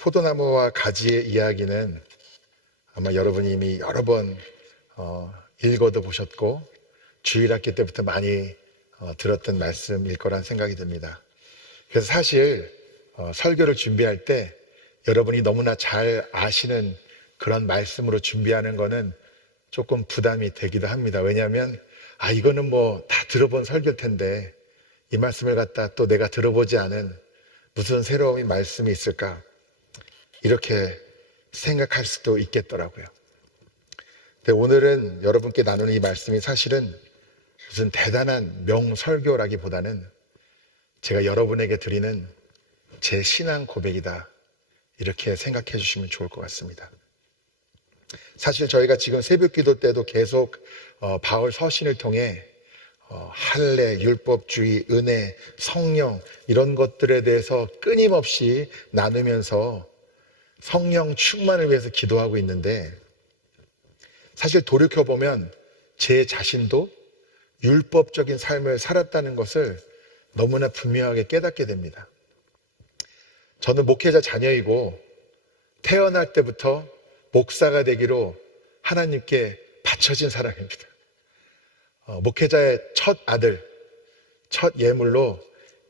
포도나무와 가지의 이야기는 아마 여러분이 이미 여러 번 읽어도 보셨고 주일학기 때부터 많이 들었던 말씀일 거란 생각이 듭니다. 그래서 사실 설교를 준비할 때 여러분이 너무나 잘 아시는 그런 말씀으로 준비하는 거는 조금 부담이 되기도 합니다. 왜냐하면 이거는 뭐 다 들어본 설교일 텐데 이 말씀을 갖다 또 내가 들어보지 않은 무슨 새로운 말씀이 있을까, 이렇게 생각할 수도 있겠더라고요. 근데 오늘은 여러분께 나누는 이 말씀이 사실은 무슨 대단한 명설교라기보다는 제가 여러분에게 드리는 제 신앙 고백이다, 이렇게 생각해 주시면 좋을 것 같습니다. 사실 저희가 지금 새벽 기도 때도 계속 바울 서신을 통해 할례, 율법주의, 은혜, 성령, 이런 것들에 대해서 끊임없이 나누면서 성령 충만을 위해서 기도하고 있는데, 사실 돌이켜보면 제 자신도 율법적인 삶을 살았다는 것을 너무나 분명하게 깨닫게 됩니다. 저는 목회자 자녀이고 태어날 때부터 목사가 되기로 하나님께 바쳐진 사람입니다. 목회자의 첫 아들, 첫 예물로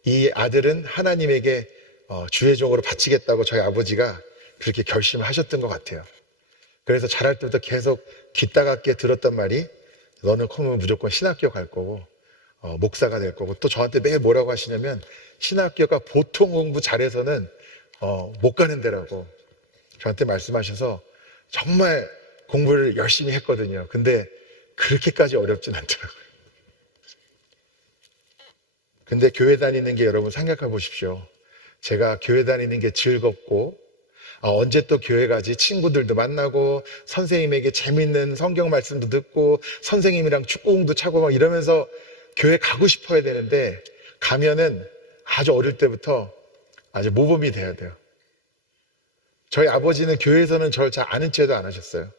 이 아들은 하나님에게 주의종으로 바치겠다고 저희 아버지가 그렇게 결심하셨던 것 같아요. 그래서 자랄 때부터 계속 귀따갑게 들었던 말이, 너는 커면 무조건 신학교 갈 거고 목사가 될 거고, 또 저한테 매일 뭐라고 하시냐면 신학교가 보통 공부 잘해서는 못 가는 데라고 저한테 말씀하셔서 정말 공부를 열심히 했거든요. 근데 그렇게까지 어렵진 않더라고요. 근데 교회 다니는 게, 여러분 생각해 보십시오. 제가 교회 다니는 게 즐겁고 언제 또 교회 가지, 친구들도 만나고 선생님에게 재밌는 성경 말씀도 듣고 선생님이랑 축구공도 차고 막 이러면서 교회 가고 싶어야 되는데, 가면은 아주 어릴 때부터 아주 모범이 돼야 돼요. 저희 아버지는 교회에서는 저를 잘 아는 체도 안 하셨어요.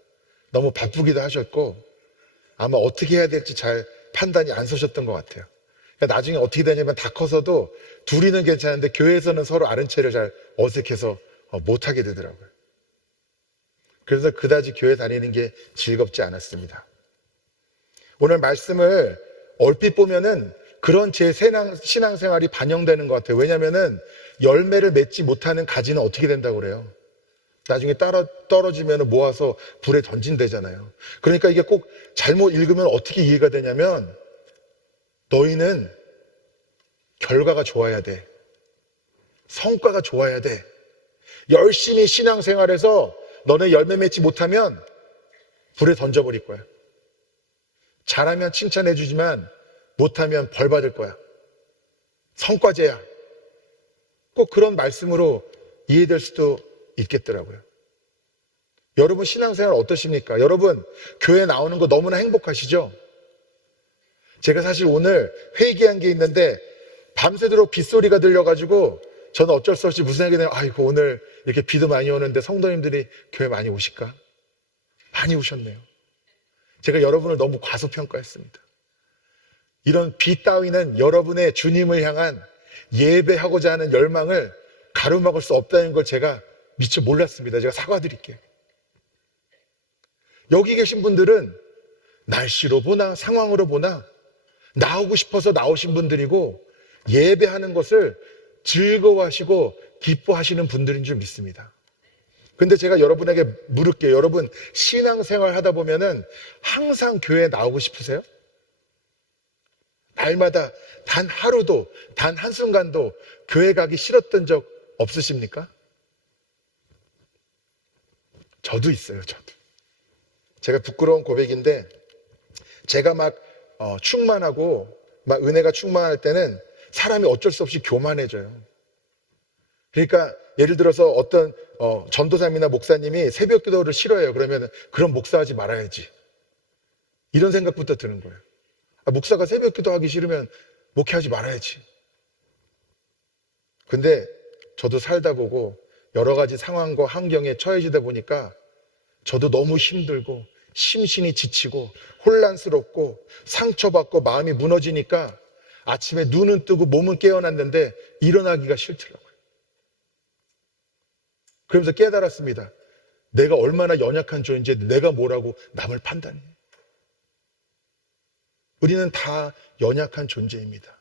너무 바쁘기도 하셨고 아마 어떻게 해야 될지 잘 판단이 안 서셨던 것 같아요. 그러니까 나중에 어떻게 되냐면 다 커서도 둘이는 괜찮은데 교회에서는 서로 아는 체를 잘 어색해서 못하게 되더라고요. 그래서 그다지 교회 다니는 게 즐겁지 않았습니다. 오늘 말씀을 얼핏 보면은 그런 제 신앙생활이 반영되는 것 같아요. 왜냐면은 열매를 맺지 못하는 가지는 어떻게 된다고 그래요? 나중에 떨어지면 모아서 불에 던진대잖아요. 그러니까 이게 꼭 잘못 읽으면 어떻게 이해가 되냐면, 너희는 결과가 좋아야 돼. 성과가 좋아야 돼. 열심히 신앙생활해서 너네 열매 맺지 못하면 불에 던져버릴 거야. 잘하면 칭찬해 주지만 못하면 벌 받을 거야. 성과제야. 꼭 그런 말씀으로 이해될 수도 있겠더라고요. 여러분 신앙생활 어떠십니까? 여러분 교회 나오는 거 너무나 행복하시죠? 제가 사실 오늘 회개한 게 있는데 밤새도록 빗소리가 들려가지고 저는 어쩔 수 없이 무슨 생각이 드냐면, 오늘 이렇게 비도 많이 오는데 성도님들이 교회 많이 오실까? 많이 오셨네요. 제가 여러분을 너무 과소평가했습니다. 이런 비 따위는 여러분의 주님을 향한 예배하고자 하는 열망을 가로막을 수 없다는 걸 제가 미처 몰랐습니다. 제가 사과드릴게요. 여기 계신 분들은 날씨로 보나 상황으로 보나 나오고 싶어서 나오신 분들이고 예배하는 것을 즐거워하시고 기뻐하시는 분들인 줄 믿습니다. 근데 제가 여러분에게 물을게요. 여러분 신앙생활 하다 보면은 항상 교회에 나오고 싶으세요? 날마다 단 하루도, 단 한순간도 교회 가기 싫었던 적 없으십니까? 저도 있어요. 저도. 제가 부끄러운 고백인데, 제가 막 충만하고 막 은혜가 충만할 때는 사람이 어쩔 수 없이 교만해져요. 그러니까 예를 들어서 어떤 전도사님이나 목사님이 새벽 기도를 싫어해요. 그러면 그럼 목사하지 말아야지, 이런 생각부터 드는 거예요. 목사가 새벽 기도하기 싫으면 목회하지 말아야지. 근데 저도 살다 보고 여러 가지 상황과 환경에 처해지다 보니까 저도 너무 힘들고 심신이 지치고 혼란스럽고 상처받고 마음이 무너지니까 아침에 눈은 뜨고 몸은 깨어났는데 일어나기가 싫더라고요. 그러면서 깨달았습니다. 내가 얼마나 연약한 존재, 내가 뭐라고 남을 판단해. 우리는 다 연약한 존재입니다.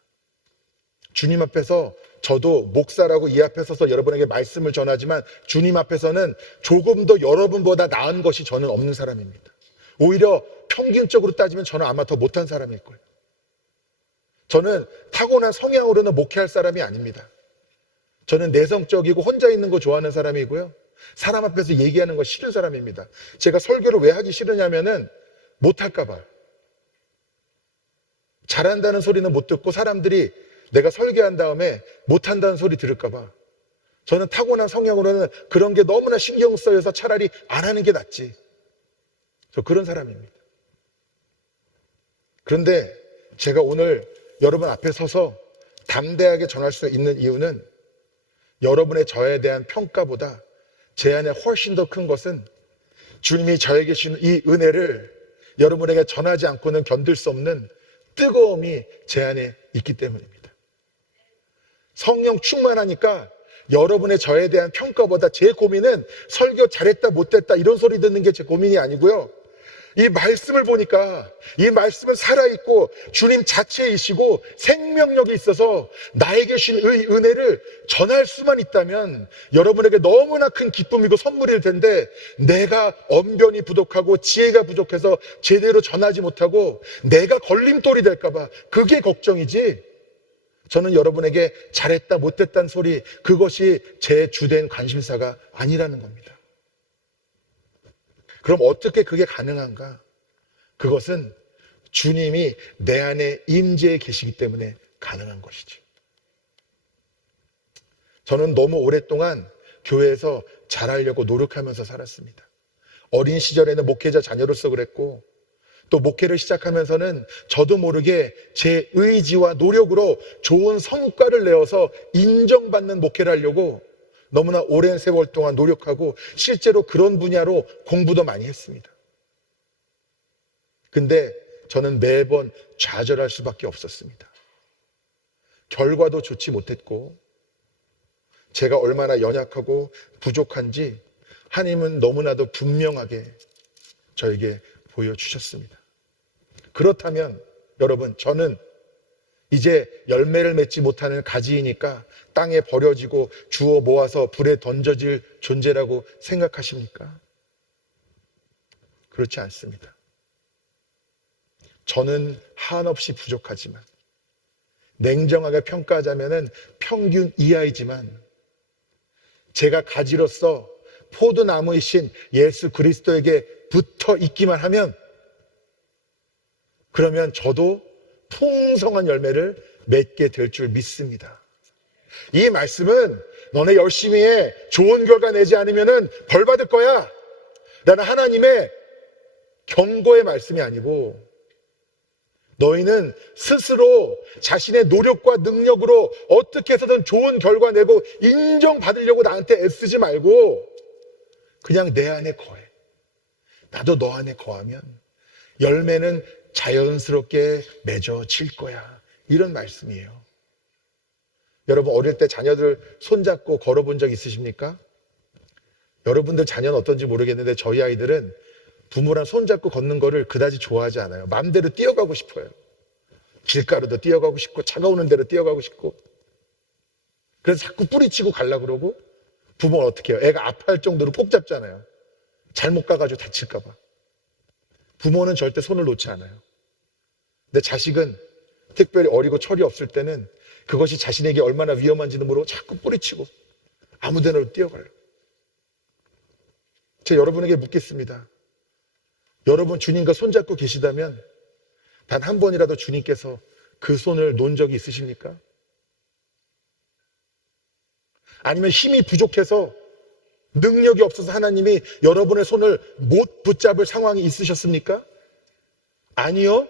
주님 앞에서 저도 목사라고 이 앞에 서서 여러분에게 말씀을 전하지만 주님 앞에서는 조금 더 여러분보다 나은 것이 저는 없는 사람입니다. 오히려 평균적으로 따지면 저는 아마 더 못한 사람일 거예요. 저는 타고난 성향으로는 목회할 사람이 아닙니다. 저는 내성적이고 혼자 있는 거 좋아하는 사람이고요. 사람 앞에서 얘기하는 거 싫은 사람입니다. 제가 설교를 왜 하기 싫으냐면은 못할까 봐. 잘한다는 소리는 못 듣고 사람들이 내가 설교한 다음에 못한다는 소리 들을까 봐. 저는 타고난 성향으로는 그런 게 너무나 신경 쓰여서 차라리 안 하는 게 낫지. 저 그런 사람입니다. 그런데 제가 오늘 여러분 앞에 서서 담대하게 전할 수 있는 이유는 여러분의 저에 대한 평가보다 제 안에 훨씬 더 큰 것은 주님이 저에게 주신 이 은혜를 여러분에게 전하지 않고는 견딜 수 없는 뜨거움이 제 안에 있기 때문입니다. 성령 충만하니까 여러분의 저에 대한 평가보다 제 고민은 설교 잘했다 못했다 이런 소리 듣는 게 제 고민이 아니고요. 이 말씀을 보니까 이 말씀은 살아있고 주님 자체이시고 생명력이 있어서 나에게 주신 은혜를 전할 수만 있다면 여러분에게 너무나 큰 기쁨이고 선물일 텐데 내가 언변이 부족하고 지혜가 부족해서 제대로 전하지 못하고 내가 걸림돌이 될까 봐 그게 걱정이지, 저는 여러분에게 잘했다 못했다는 소리 그것이 제 주된 관심사가 아니라는 겁니다. 그럼 어떻게 그게 가능한가? 그것은 주님이 내 안에 임재해 계시기 때문에 가능한 것이죠. 저는 너무 오랫동안 교회에서 잘하려고 노력하면서 살았습니다. 어린 시절에는 목회자 자녀로서 그랬고 또 목회를 시작하면서는 저도 모르게 제 의지와 노력으로 좋은 성과를 내어서 인정받는 목회를 하려고 너무나 오랜 세월 동안 노력하고 실제로 그런 분야로 공부도 많이 했습니다. 근데 저는 매번 좌절할 수밖에 없었습니다. 결과도 좋지 못했고 제가 얼마나 연약하고 부족한지 하나님은 너무나도 분명하게 저에게 보여주셨습니다. 그렇다면 여러분, 저는 이제 열매를 맺지 못하는 가지이니까 땅에 버려지고 주워 모아서 불에 던져질 존재라고 생각하십니까? 그렇지 않습니다. 저는 한없이 부족하지만 냉정하게 평가하자면 평균 이하이지만 제가 가지로서 포도나무이신 예수 그리스도에게 붙어 있기만 하면 그러면 저도 풍성한 열매를 맺게 될 줄 믿습니다. 이 말씀은 너네 열심히 해 좋은 결과 내지 않으면 벌 받을 거야 라는 하나님의 경고의 말씀이 아니고 너희는 스스로 자신의 노력과 능력으로 어떻게 해서든 좋은 결과 내고 인정받으려고 나한테 애쓰지 말고 그냥 내 안에 거해. 나도 너 안에 거하면 열매는 자연스럽게 맺어질 거야. 이런 말씀이에요. 여러분 어릴 때 자녀들 손잡고 걸어본 적 있으십니까? 여러분들 자녀는 어떤지 모르겠는데 저희 아이들은 부모랑 손잡고 걷는 거를 그다지 좋아하지 않아요. 마음대로 뛰어가고 싶어요. 길가로도 뛰어가고 싶고 차가 오는 데로 뛰어가고 싶고 그래서 자꾸 뿌리치고 가려고 그러고 부모는 어떻게 해요? 애가 아파할 정도로 꼭 잡잖아요. 잘못 가가지고 다칠까 봐. 부모는 절대 손을 놓지 않아요. 근데 자식은 특별히 어리고 철이 없을 때는 그것이 자신에게 얼마나 위험한지도 모르고 자꾸 뿌리치고 아무 데나 뛰어가요. 제가 여러분에게 묻겠습니다. 여러분 주님과 손잡고 계시다면 단 한 번이라도 주님께서 그 손을 놓은 적이 있으십니까? 아니면 힘이 부족해서 능력이 없어서 하나님이 여러분의 손을 못 붙잡을 상황이 있으셨습니까? 아니요.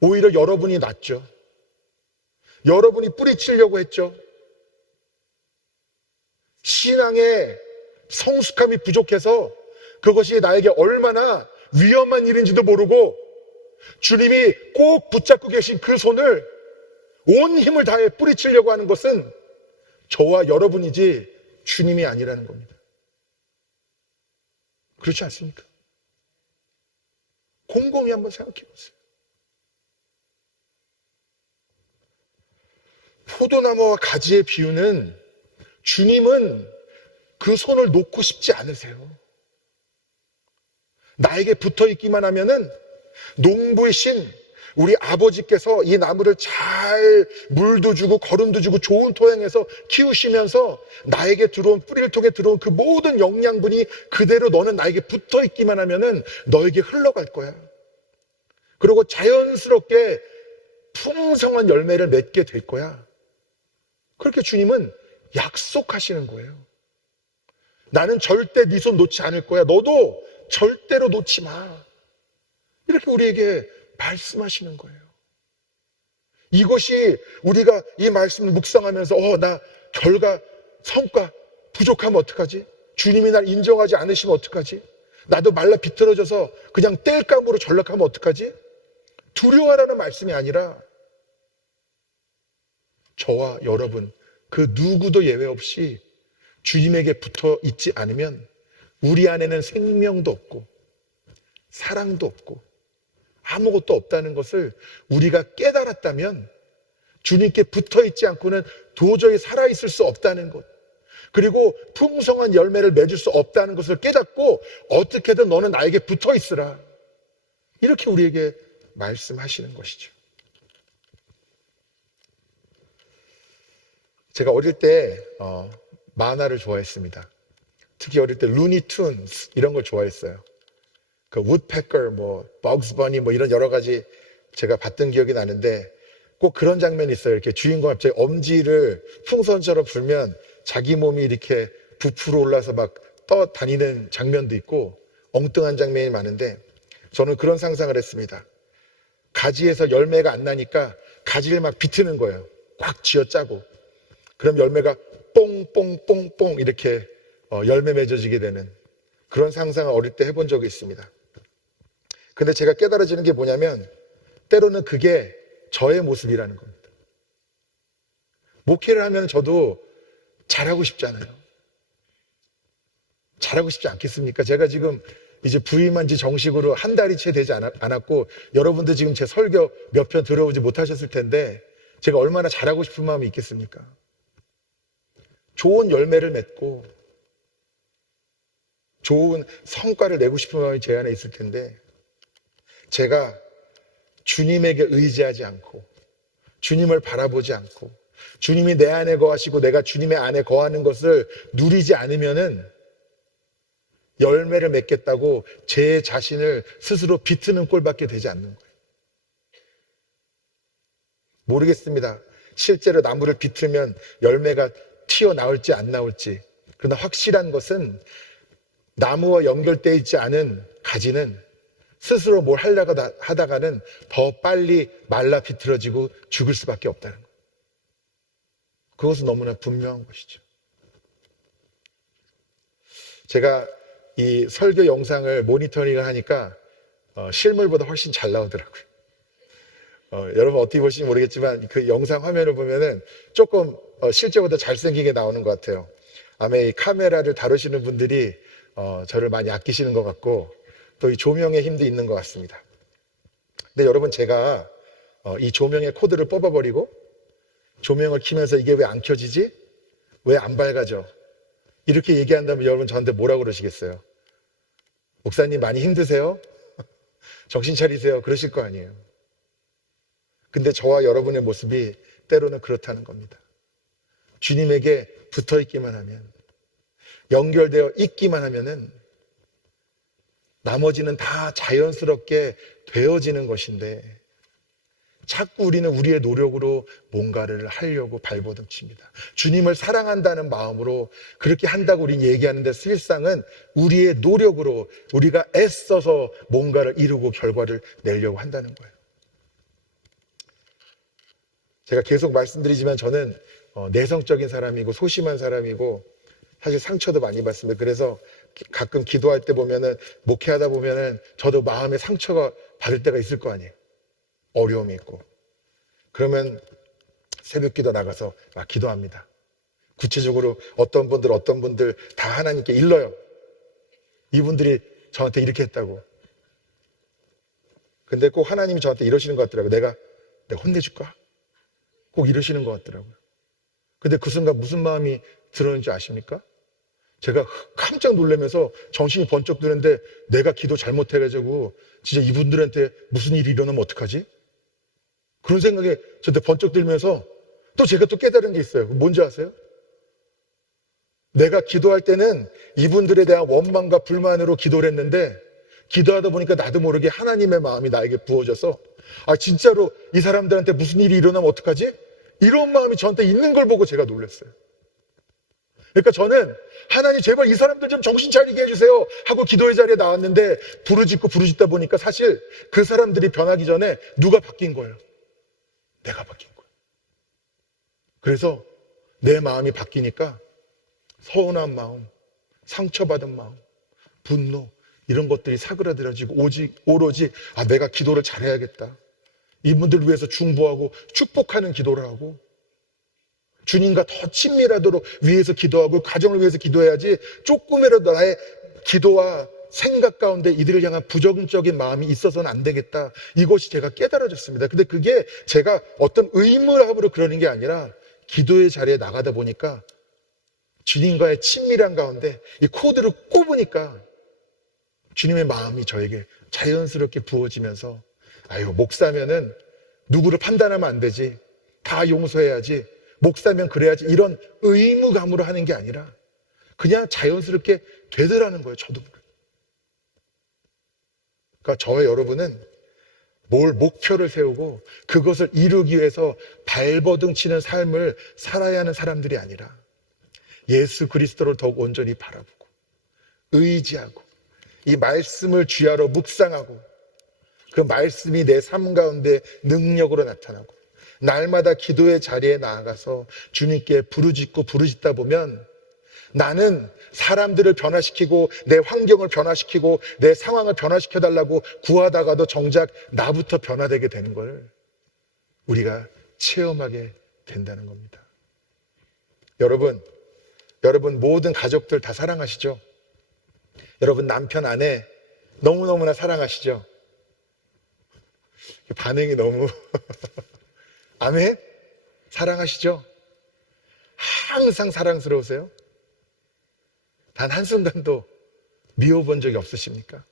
오히려 여러분이 낫죠. 여러분이 뿌리치려고 했죠. 신앙의 성숙함이 부족해서 그것이 나에게 얼마나 위험한 일인지도 모르고 주님이 꼭 붙잡고 계신 그 손을 온 힘을 다해 뿌리치려고 하는 것은 저와 여러분이지 주님이 아니라는 겁니다. 그렇지 않습니까? 곰곰이 한번 생각해 보세요. 포도나무와 가지의 비유는 주님은 그 손을 놓고 싶지 않으세요. 나에게 붙어 있기만 하면은 농부의 신, 우리 아버지께서 이 나무를 잘 물도 주고 거름도 주고 좋은 토양에서 키우시면서 나에게 들어온, 뿌리를 통해 들어온 그 모든 영양분이 그대로 너는 나에게 붙어 있기만 하면은 너에게 흘러갈 거야. 그리고 자연스럽게 풍성한 열매를 맺게 될 거야. 그렇게 주님은 약속하시는 거예요. 나는 절대 네 손 놓지 않을 거야. 너도 절대로 놓지 마. 이렇게 우리에게 말씀하시는 거예요. 이것이 우리가 이 말씀을 묵상하면서 나 결과, 성과 부족하면 어떡하지? 주님이 날 인정하지 않으시면 어떡하지? 나도 말라 비틀어져서 그냥 땔감으로 전락하면 어떡하지? 두려워하라는 말씀이 아니라 저와 여러분 그 누구도 예외 없이 주님에게 붙어 있지 않으면 우리 안에는 생명도 없고 사랑도 없고 아무것도 없다는 것을 우리가 깨달았다면 주님께 붙어 있지 않고는 도저히 살아있을 수 없다는 것, 그리고 풍성한 열매를 맺을 수 없다는 것을 깨닫고 어떻게든 너는 나에게 붙어 있으라, 이렇게 우리에게 말씀하시는 것이죠. 제가 어릴 때 만화를 좋아했습니다. 특히 어릴 때 루니툰스 이런 걸 좋아했어요. 그 우드패커, 버그스버니 이런 여러 가지 제가 봤던 기억이 나는데 꼭 그런 장면이 있어요. 이렇게 주인공이 갑자기 엄지를 풍선처럼 불면 자기 몸이 이렇게 부풀어 올라서 막 떠다니는 장면도 있고 엉뚱한 장면이 많은데 저는 그런 상상을 했습니다. 가지에서 열매가 안 나니까 가지를 막 비트는 거예요. 꽉 쥐어짜고. 그럼 열매가 뽕뽕뽕뽕 이렇게 열매 맺어지게 되는 그런 상상을 어릴 때 해본 적이 있습니다. 근데 제가 깨달아지는 게 뭐냐면 때로는 그게 저의 모습이라는 겁니다. 목회를 하면 저도 잘하고 싶잖아요. 잘하고 싶지 않겠습니까? 제가 지금 이제 부임한 지 정식으로 한 달이 채 되지 않았고 여러분들 지금 제 설교 몇 편 들어오지 못하셨을 텐데 제가 얼마나 잘하고 싶은 마음이 있겠습니까? 좋은 열매를 맺고 좋은 성과를 내고 싶은 마음이 제 안에 있을 텐데 제가 주님에게 의지하지 않고 주님을 바라보지 않고 주님이 내 안에 거하시고 내가 주님의 안에 거하는 것을 누리지 않으면은 열매를 맺겠다고 제 자신을 스스로 비트는 꼴밖에 되지 않는 거예요. 모르겠습니다. 실제로 나무를 비틀면 열매가 튀어나올지 안 나올지. 그러나 확실한 것은 나무와 연결되어 있지 않은 가지는 스스로 뭘 하려고 하다가는 더 빨리 말라 비틀어지고 죽을 수밖에 없다는 거예요. 그것은 너무나 분명한 것이죠. 제가 이 설교 영상을 모니터링을 하니까 실물보다 훨씬 잘 나오더라고요. 여러분 어떻게 보실지 모르겠지만 그 영상 화면을 보면은 조금 실제보다 잘생기게 나오는 것 같아요. 아마 이 카메라를 다루시는 분들이 저를 많이 아끼시는 것 같고 또 이 조명의 힘도 있는 것 같습니다. 근데 여러분 제가 이 조명의 코드를 뽑아버리고 조명을 켜면서 이게 왜 안 켜지지? 왜 안 밝아져? 이렇게 얘기한다면 여러분 저한테 뭐라고 그러시겠어요? 목사님 많이 힘드세요? 정신 차리세요. 그러실 거 아니에요. 근데 저와 여러분의 모습이 때로는 그렇다는 겁니다. 주님에게 붙어 있기만 하면, 연결되어 있기만 하면은 나머지는 다 자연스럽게 되어지는 것인데 자꾸 우리는 우리의 노력으로 뭔가를 하려고 발버둥칩니다. 주님을 사랑한다는 마음으로 그렇게 한다고 우리는 얘기하는데 실상은 우리의 노력으로 우리가 애써서 뭔가를 이루고 결과를 내려고 한다는 거예요. 제가 계속 말씀드리지만 저는 내성적인 사람이고 소심한 사람이고 사실 상처도 많이 받습니다. 그래서 가끔 기도할 때 보면은 목회하다 보면은 저도 마음에 상처가 받을 때가 있을 거 아니에요. 어려움이 있고. 그러면 새벽 기도 나가서 막 기도합니다. 구체적으로 어떤 분들 다 하나님께 일러요. 이분들이 저한테 이렇게 했다고. 근데 꼭 하나님이 저한테 이러시는 것 같더라고요. 내가 혼내줄까? 꼭 이러시는 것 같더라고요. 근데 그 순간 무슨 마음이 들었는지 아십니까? 제가 깜짝 놀라면서 정신이 번쩍 드는데 내가 기도 잘못해가지고 진짜 이분들한테 무슨 일이 일어나면 어떡하지? 그런 생각에 저한테 번쩍 들면서 또 제가 또 깨달은 게 있어요. 뭔지 아세요? 내가 기도할 때는 이분들에 대한 원망과 불만으로 기도를 했는데 기도하다 보니까 나도 모르게 하나님의 마음이 나에게 부어져서 진짜로 이 사람들한테 무슨 일이 일어나면 어떡하지? 이런 마음이 저한테 있는 걸 보고 제가 놀랐어요. 그러니까 저는 하나님 제발 이 사람들 좀 정신 차리게 해주세요 하고 기도의 자리에 나왔는데 부르짖다 보니까 사실 그 사람들이 변하기 전에 누가 바뀐 거예요? 내가 바뀐 거예요. 그래서 내 마음이 바뀌니까 서운한 마음, 상처받은 마음, 분노 이런 것들이 사그라들어지고 오로지 내가 기도를 잘해야겠다. 이분들을 위해서 중보하고 축복하는 기도를 하고 주님과 더 친밀하도록 위해서 기도하고 가정을 위해서 기도해야지 조금이라도 나의 기도와 생각 가운데 이들을 향한 부정적인 마음이 있어서는 안 되겠다. 이것이 제가 깨달아졌습니다. 근데 그게 제가 어떤 의무함으로 그러는 게 아니라 기도의 자리에 나가다 보니까 주님과의 친밀한 가운데 이 코드를 꼽으니까 주님의 마음이 저에게 자연스럽게 부어지면서 목사면은 누구를 판단하면 안 되지. 다 용서해야지. 목사면 그래야지. 이런 의무감으로 하는 게 아니라 그냥 자연스럽게 되더라는 거예요. 저도. 그러니까 저와 여러분은 뭘 목표를 세우고 그것을 이루기 위해서 발버둥 치는 삶을 살아야 하는 사람들이 아니라 예수 그리스도를 더욱 온전히 바라보고 의지하고 이 말씀을 주야로 묵상하고 그 말씀이 내 삶 가운데 능력으로 나타나고 날마다 기도의 자리에 나아가서 주님께 부르짖다 보면 나는 사람들을 변화시키고 내 환경을 변화시키고 내 상황을 변화시켜달라고 구하다가도 정작 나부터 변화되게 되는 걸 우리가 체험하게 된다는 겁니다. 여러분 모든 가족들 다 사랑하시죠? 여러분 남편 아내 너무너무나 사랑하시죠? 반응이 너무 아멘? 사랑하시죠? 항상 사랑스러우세요? 단 한순간도 미워본 적이 없으십니까?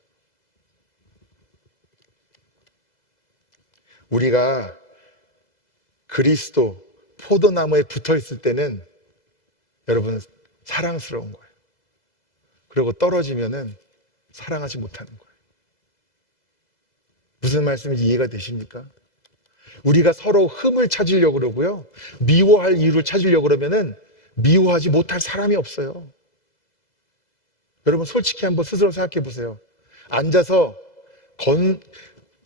우리가 그리스도 포도나무에 붙어 있을 때는 여러분 사랑스러운 거예요. 그리고 떨어지면은 사랑하지 못하는 거예요. 무슨 말씀인지 이해가 되십니까? 우리가 서로 흠을 찾으려고 그러고요. 미워할 이유를 찾으려고 그러면은 미워하지 못할 사람이 없어요. 여러분 솔직히 한번 스스로 생각해 보세요. 앉아서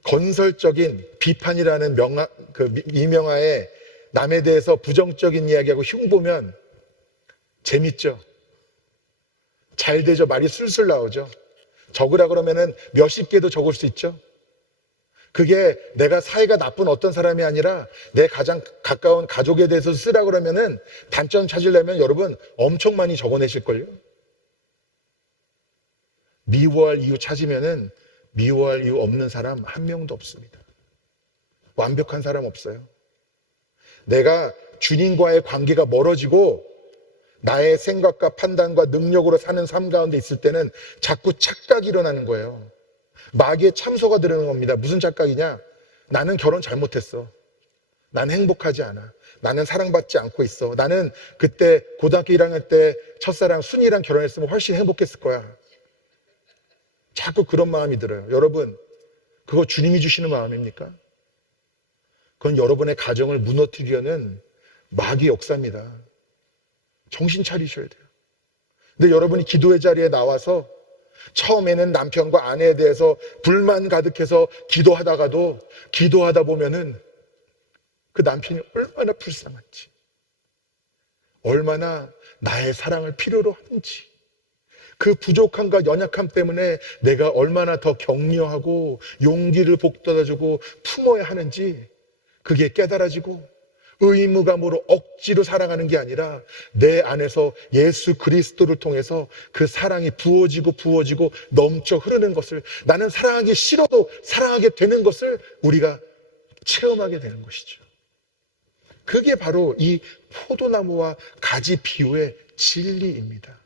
건설적인 비판이라는 이명하에 남에 대해서 부정적인 이야기하고 흉보면 재밌죠? 잘 되죠? 말이 술술 나오죠? 적으라 그러면은 몇십 개도 적을 수 있죠? 그게 내가 사이가 나쁜 어떤 사람이 아니라 내 가장 가까운 가족에 대해서 쓰라 그러면은 단점 찾으려면 여러분 엄청 많이 적어내실걸요? 미워할 이유 찾으면은 미워할 이유 없는 사람 한 명도 없습니다. 완벽한 사람 없어요. 내가 주님과의 관계가 멀어지고 나의 생각과 판단과 능력으로 사는 삶 가운데 있을 때는 자꾸 착각이 일어나는 거예요. 마귀의 참소가 들어오는 겁니다. 무슨 착각이냐? 나는 결혼 잘못했어. 나는 행복하지 않아. 나는 사랑받지 않고 있어. 나는 그때 고등학교 1학년 때 첫사랑 순이랑 결혼했으면 훨씬 행복했을 거야. 자꾸 그런 마음이 들어요. 여러분, 그거 주님이 주시는 마음입니까? 그건 여러분의 가정을 무너뜨리려는 마귀의 역사입니다. 정신 차리셔야 돼요. 근데 여러분이 기도의 자리에 나와서 처음에는 남편과 아내에 대해서 불만 가득해서 기도하다가도 기도하다 보면은 그 남편이 얼마나 불쌍한지, 얼마나 나의 사랑을 필요로 하는지, 그 부족함과 연약함 때문에 내가 얼마나 더 격려하고 용기를 북돋아주고 품어야 하는지 그게 깨달아지고 의무감으로 억지로 사랑하는 게 아니라 내 안에서 예수 그리스도를 통해서 그 사랑이 부어지고 넘쳐 흐르는 것을, 나는 사랑하기 싫어도 사랑하게 되는 것을 우리가 체험하게 되는 것이죠. 그게 바로 이 포도나무와 가지 비유의 진리입니다.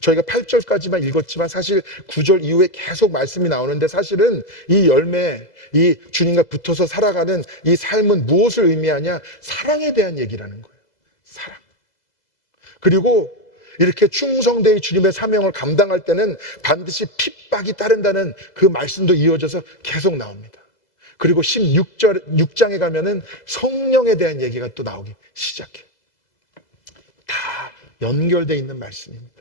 저희가 8절까지만 읽었지만 사실 9절 이후에 계속 말씀이 나오는데, 사실은 이 열매, 이 주님과 붙어서 살아가는 이 삶은 무엇을 의미하냐? 사랑에 대한 얘기라는 거예요. 사랑. 그리고 이렇게 충성되이 주님의 사명을 감당할 때는 반드시 핍박이 따른다는 그 말씀도 이어져서 계속 나옵니다. 그리고 6장에 가면은 성령에 대한 얘기가 또 나오기 시작해요. 다 연결되어 있는 말씀입니다.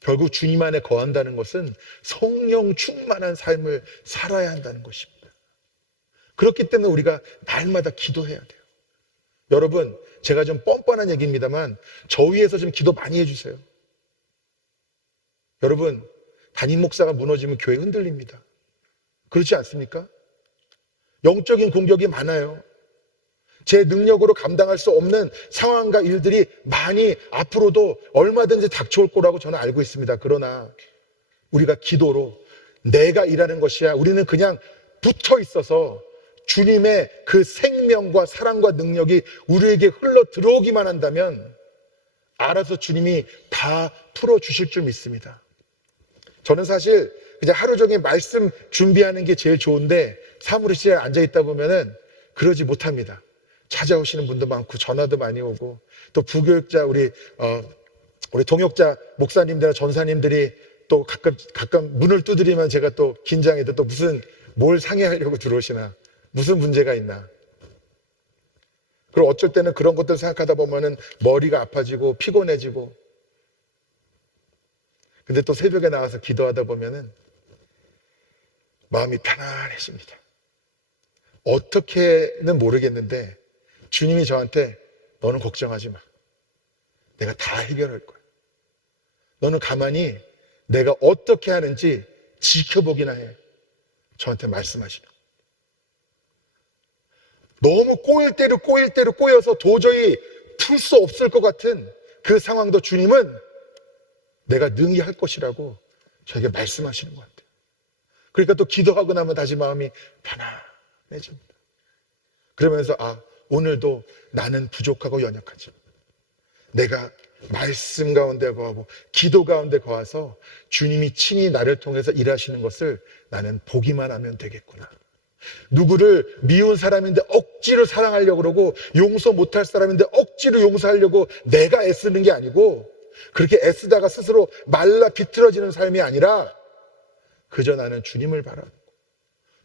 결국 주님 안에 거한다는 것은 성령 충만한 삶을 살아야 한다는 것입니다. 그렇기 때문에 우리가 날마다 기도해야 돼요. 여러분, 제가 좀 뻔뻔한 얘기입니다만 저 위해서 좀 기도 많이 해주세요. 여러분, 담임 목사가 무너지면 교회 흔들립니다. 그렇지 않습니까? 영적인 공격이 많아요. 제 능력으로 감당할 수 없는 상황과 일들이 많이 앞으로도 얼마든지 닥쳐올 거라고 저는 알고 있습니다. 그러나 우리가 기도로 내가 일하는 것이야, 우리는 그냥 붙어 있어서 주님의 그 생명과 사랑과 능력이 우리에게 흘러 들어오기만 한다면 알아서 주님이 다 풀어주실 줄 믿습니다. 저는 사실 그냥 하루 종일 말씀 준비하는 게 제일 좋은데 사무실에 앉아있다 보면은 그러지 못합니다. 찾아오시는 분도 많고 전화도 많이 오고, 또 부교육자 우리 동역자 목사님들이나 전사님들이 또 가끔 문을 두드리면 제가 또 긴장해도 또 뭘 상의하려고 들어오시나, 무슨 문제가 있나. 그리고 어쩔 때는 그런 것들 생각하다 보면은 머리가 아파지고 피곤해지고, 근데 또 새벽에 나와서 기도하다 보면은 마음이 편안해집니다. 어떻게는 모르겠는데 주님이 저한테 너는 걱정하지 마. 내가 다 해결할 거야. 너는 가만히 내가 어떻게 하는지 지켜보기나 해. 저한테 말씀하시는. 너무 꼬일 대로 꼬여서 도저히 풀 수 없을 것 같은 그 상황도 주님은 내가 능히 할 것이라고 저에게 말씀하시는 것 같아요. 그러니까 또 기도하고 나면 다시 마음이 편안해집니다. 그러면서 오늘도 나는 부족하고 연약하지. 내가 말씀 가운데 거하고 기도 가운데 거해서 주님이 친히 나를 통해서 일하시는 것을 나는 보기만 하면 되겠구나. 누구를 미운 사람인데 억지로 사랑하려고 그러고 용서 못할 사람인데 억지로 용서하려고 내가 애쓰는 게 아니고, 그렇게 애쓰다가 스스로 말라 비틀어지는 삶이 아니라 그저 나는 주님을 바라고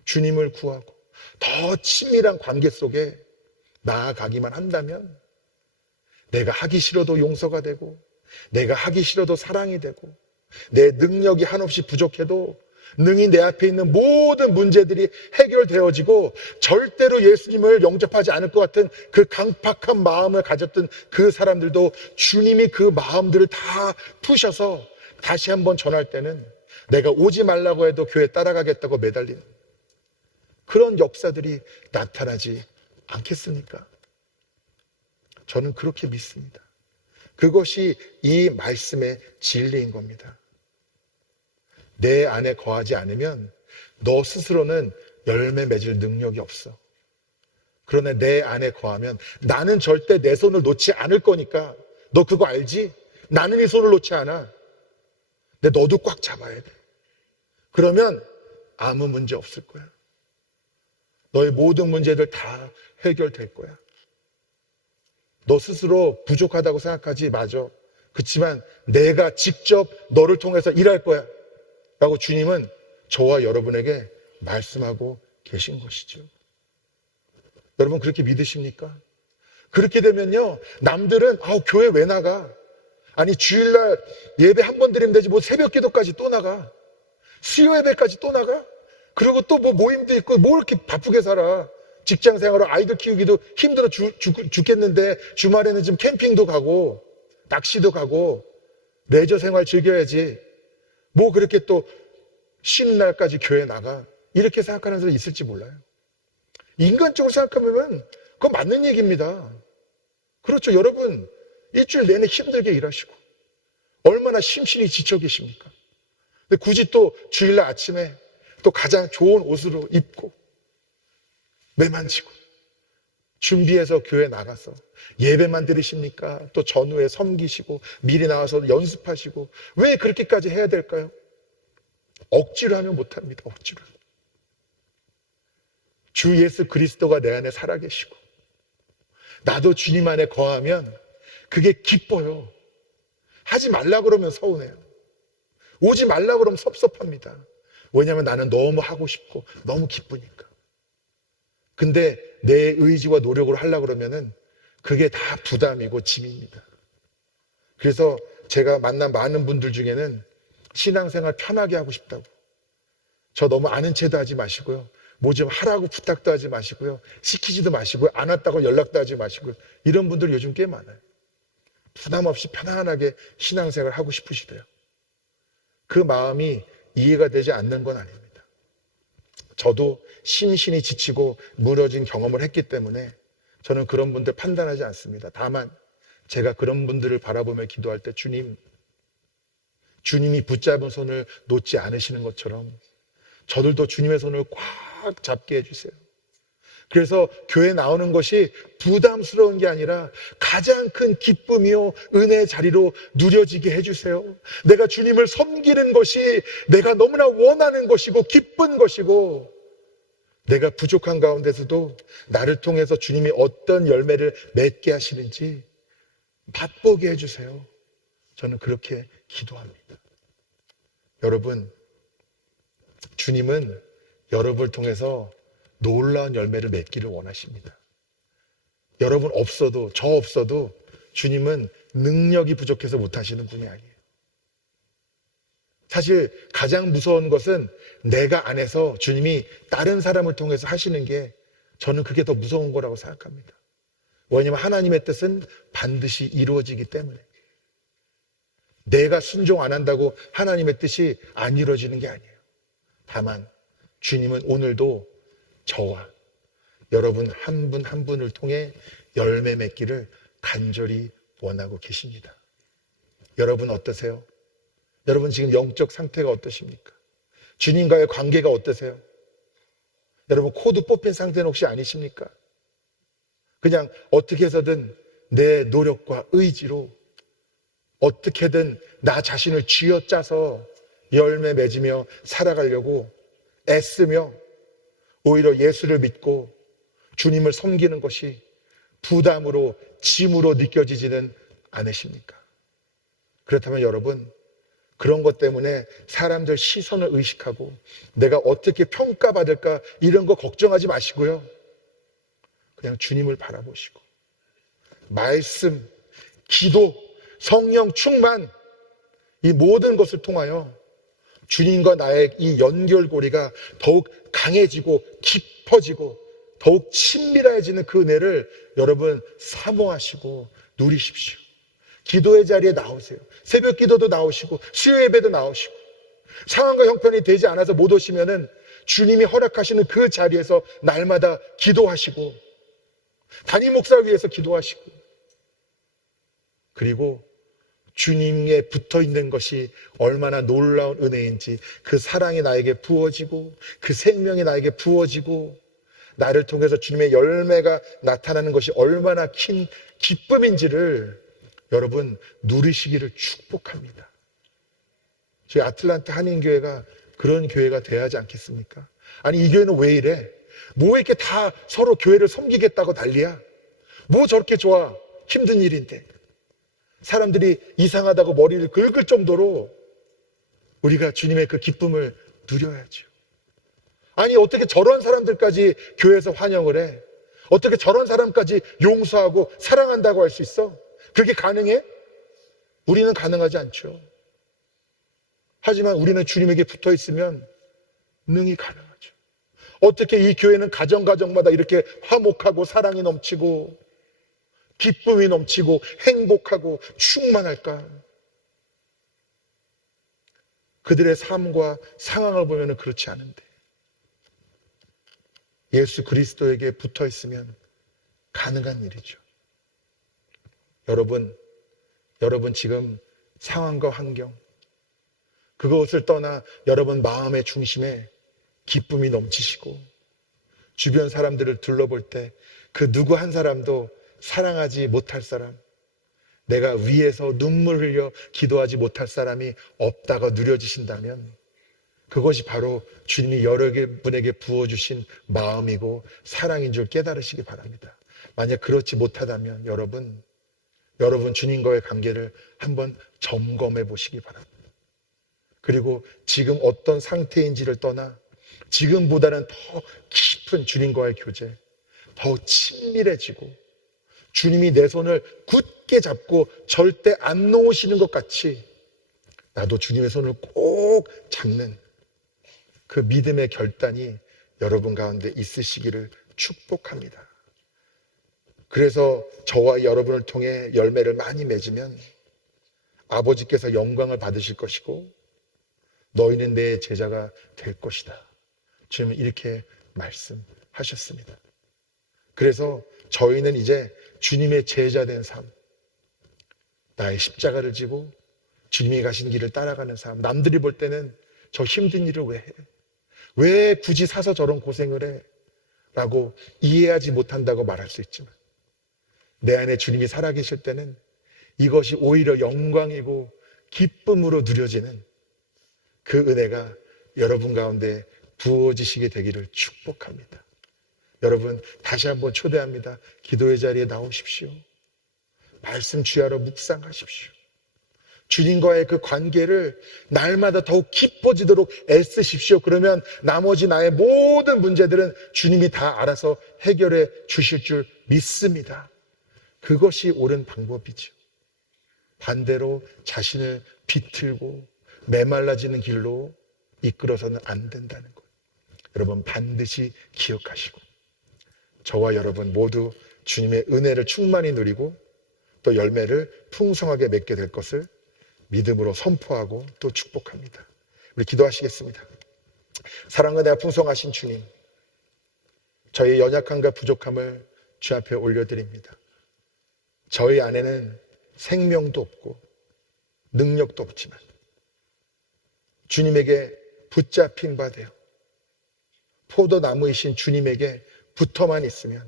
주님을 구하고 더 친밀한 관계 속에 나아가기만 한다면 내가 하기 싫어도 용서가 되고, 내가 하기 싫어도 사랑이 되고, 내 능력이 한없이 부족해도 능히 내 앞에 있는 모든 문제들이 해결되어지고, 절대로 예수님을 영접하지 않을 것 같은 그 강팍한 마음을 가졌던 그 사람들도 주님이 그 마음들을 다 푸셔서 다시 한번 전할 때는 내가 오지 말라고 해도 교회 따라가겠다고 매달리는 그런 역사들이 나타나지 않겠습니까? 저는 그렇게 믿습니다. 그것이 이 말씀의 진리인 겁니다. 내 안에 거하지 않으면 너 스스로는 열매 맺을 능력이 없어. 그러나 내 안에 거하면 나는 절대 내 손을 놓지 않을 거니까, 너 그거 알지? 나는 이 손을 놓지 않아. 근데 너도 꽉 잡아야 돼. 그러면 아무 문제 없을 거야. 너의 모든 문제들 다 해결될 거야. 너 스스로 부족하다고 생각하지? 맞아. 그렇지만 내가 직접 너를 통해서 일할 거야 라고 주님은 저와 여러분에게 말씀하고 계신 것이죠. 여러분 그렇게 믿으십니까? 그렇게 되면요, 남들은 교회 왜 나가? 아니 주일날 예배 한 번 드리면 되지 뭐 새벽 기도까지 또 나가? 수요 예배까지 또 나가? 그리고 또 뭐 모임도 있고 뭐 이렇게 바쁘게 살아? 직장 생활로 아이들 키우기도 힘들어 죽겠는데 주말에는 지금 캠핑도 가고 낚시도 가고 레저 생활 즐겨야지 뭐 그렇게 또 쉬는 날까지 교회 나가? 이렇게 생각하는 사람이 있을지 몰라요. 인간적으로 생각하면 그건 맞는 얘기입니다. 그렇죠. 여러분, 일주일 내내 힘들게 일하시고 얼마나 심신이 지쳐 계십니까? 근데 굳이 또 주일날 아침에 또 가장 좋은 옷으로 입고 매만지고 준비해서 교회 나가서 예배만 드리십니까? 또 전후에 섬기시고 미리 나와서 연습하시고 왜 그렇게까지 해야 될까요? 억지로 하면 못합니다. 억지로. 주 예수 그리스도가 내 안에 살아계시고 나도 주님 안에 거하면 그게 기뻐요. 하지 말라 그러면 서운해요. 오지 말라 그러면 섭섭합니다. 왜냐하면 나는 너무 하고 싶고 너무 기쁘니까. 근데 내 의지와 노력으로 하려고 그러면은 그게 다 부담이고 짐입니다. 그래서 제가 만난 많은 분들 중에는 신앙생활 편하게 하고 싶다고. 저 너무 아는 체도 하지 마시고요. 뭐 좀 하라고 부탁도 하지 마시고요. 시키지도 마시고요. 안 왔다고 연락도 하지 마시고요. 이런 분들 요즘 꽤 많아요. 부담 없이 편안하게 신앙생활 하고 싶으시대요. 그 마음이 이해가 되지 않는 건 아닙니다. 저도 심신이 지치고 무너진 경험을 했기 때문에 저는 그런 분들 판단하지 않습니다. 다만 제가 그런 분들을 바라보며 기도할 때 주님이 붙잡은 손을 놓지 않으시는 것처럼 저들도 주님의 손을 꽉 잡게 해주세요. 그래서 교회 나오는 것이 부담스러운 게 아니라 가장 큰 기쁨이요 은혜의 자리로 누려지게 해주세요. 내가 주님을 섬기는 것이 내가 너무나 원하는 것이고 기쁜 것이고 내가 부족한 가운데서도 나를 통해서 주님이 어떤 열매를 맺게 하시는지 맛보게 해주세요. 저는 그렇게 기도합니다. 여러분, 주님은 여러분을 통해서 놀라운 열매를 맺기를 원하십니다. 여러분 없어도 저 없어도 주님은 능력이 부족해서 못하시는 분이 아니에요. 사실 가장 무서운 것은 내가 안에서 주님이 다른 사람을 통해서 하시는 게 저는 그게 더 무서운 거라고 생각합니다. 왜냐하면 하나님의 뜻은 반드시 이루어지기 때문에. 내가 순종 안 한다고 하나님의 뜻이 안 이루어지는 게 아니에요. 다만 주님은 오늘도 저와 여러분 한 분 한 분을 통해 열매 맺기를 간절히 원하고 계십니다. 여러분 어떠세요? 여러분 지금 영적 상태가 어떠십니까? 주님과의 관계가 어떠세요? 여러분 코드 뽑힌 상태는 혹시 아니십니까? 그냥 어떻게 해서든 내 노력과 의지로 어떻게든 나 자신을 쥐어짜서 열매 맺으며 살아가려고 애쓰며 오히려 예수를 믿고 주님을 섬기는 것이 부담으로 짐으로 느껴지지는 않으십니까? 그렇다면 여러분 그런 것 때문에 사람들 시선을 의식하고 내가 어떻게 평가받을까 이런 거 걱정하지 마시고요. 그냥 주님을 바라보시고 말씀, 기도, 성령 충만 이 모든 것을 통하여 주님과 나의 이 연결고리가 더욱 강해지고 깊어지고 더욱 친밀해지는 그 은혜를 여러분 사모하시고 누리십시오. 기도의 자리에 나오세요. 새벽 기도도 나오시고 수요 예배도 나오시고 상황과 형편이 되지 않아서 못 오시면은 주님이 허락하시는 그 자리에서 날마다 기도하시고 담임 목사 위해서 기도하시고 그리고 주님에 붙어 있는 것이 얼마나 놀라운 은혜인지 그 사랑이 나에게 부어지고 그 생명이 나에게 부어지고 나를 통해서 주님의 열매가 나타나는 것이 얼마나 큰 기쁨인지를 여러분 누리시기를 축복합니다. 저희 아틀란타 한인교회가 그런 교회가 돼야 하지 않겠습니까? 아니 이 교회는 왜 이래? 뭐 이렇게 다 서로 교회를 섬기겠다고 난리야? 뭐 저렇게 좋아? 힘든 일인데. 사람들이 이상하다고 머리를 긁을 정도로 우리가 주님의 그 기쁨을 누려야죠. 아니 어떻게 저런 사람들까지 교회에서 환영을 해? 어떻게 저런 사람까지 용서하고 사랑한다고 할 수 있어? 그게 가능해? 우리는 가능하지 않죠. 하지만 우리는 주님에게 붙어 있으면 능히 가능하죠. 어떻게 이 교회는 가정마다 이렇게 화목하고 사랑이 넘치고 기쁨이 넘치고 행복하고 충만할까? 그들의 삶과 상황을 보면 그렇지 않은데 예수 그리스도에게 붙어 있으면 가능한 일이죠. 여러분 지금 상황과 환경, 그것을 떠나 여러분 마음의 중심에 기쁨이 넘치시고 주변 사람들을 둘러볼 때 그 누구 한 사람도 사랑하지 못할 사람, 내가 위에서 눈물 흘려 기도하지 못할 사람이 없다고 누려지신다면 그것이 바로 주님이 여러 분에게 부어주신 마음이고 사랑인 줄 깨달으시기 바랍니다. 만약 그렇지 못하다면 여러분 주님과의 관계를 한번 점검해 보시기 바랍니다. 그리고 지금 어떤 상태인지를 떠나 지금보다는 더 깊은 주님과의 교제, 더 친밀해지고 주님이 내 손을 굳게 잡고 절대 안 놓으시는 것 같이 나도 주님의 손을 꼭 잡는 그 믿음의 결단이 여러분 가운데 있으시기를 축복합니다. 그래서 저와 여러분을 통해 열매를 많이 맺으면 아버지께서 영광을 받으실 것이고 너희는 내 제자가 될 것이다. 주님은 이렇게 말씀하셨습니다. 그래서 저희는 이제 주님의 제자된 삶, 나의 십자가를 지고 주님이 가신 길을 따라가는 삶, 남들이 볼 때는 저 힘든 일을 왜 해? 왜 굳이 사서 저런 고생을 해? 라고 이해하지 못한다고 말할 수 있지만 내 안에 주님이 살아계실 때는 이것이 오히려 영광이고 기쁨으로 누려지는 그 은혜가 여러분 가운데 부어지시게 되기를 축복합니다. 여러분 다시 한번 초대합니다. 기도의 자리에 나오십시오. 말씀 주야로 묵상하십시오. 주님과의 그 관계를 날마다 더욱 깊어지도록 애쓰십시오. 그러면 나머지 나의 모든 문제들은 주님이 다 알아서 해결해 주실 줄 믿습니다. 그것이 옳은 방법이죠. 반대로 자신을 비틀고 메말라지는 길로 이끌어서는 안 된다는 것. 여러분 반드시 기억하시고 저와 여러분 모두 주님의 은혜를 충만히 누리고 또 열매를 풍성하게 맺게 될 것을 믿음으로 선포하고 또 축복합니다. 우리 기도하시겠습니다. 사랑과 내가 풍성하신 주님, 저희 연약함과 부족함을 주 앞에 올려드립니다. 저희 안에는 생명도 없고 능력도 없지만 주님에게 붙잡힌 바 되어 포도나무이신 주님에게 붙어만 있으면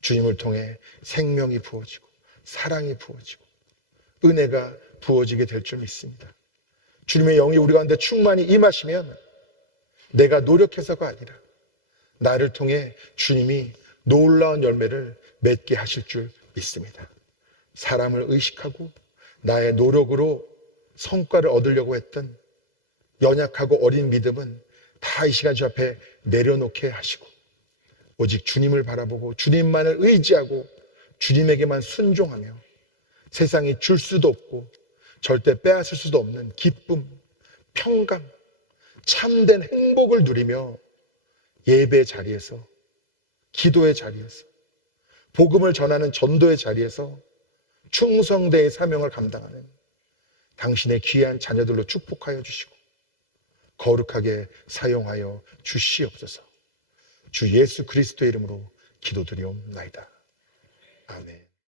주님을 통해 생명이 부어지고 사랑이 부어지고 은혜가 부어지게 될 줄 믿습니다. 주님의 영이 우리 가운데 충만히 임하시면 내가 노력해서가 아니라 나를 통해 주님이 놀라운 열매를 맺게 하실 줄 믿습니다. 사람을 의식하고 나의 노력으로 성과를 얻으려고 했던 연약하고 어린 믿음은 다 이 시간 주 앞에 내려놓게 하시고 오직 주님을 바라보고 주님만을 의지하고 주님에게만 순종하며 세상이 줄 수도 없고 절대 빼앗을 수도 없는 기쁨, 평강, 참된 행복을 누리며 예배 자리에서, 기도의 자리에서, 복음을 전하는 전도의 자리에서 충성대의 사명을 감당하는 당신의 귀한 자녀들로 축복하여 주시고 거룩하게 사용하여 주시옵소서. 주 예수 그리스도의 이름으로 기도드리옵나이다. 아멘.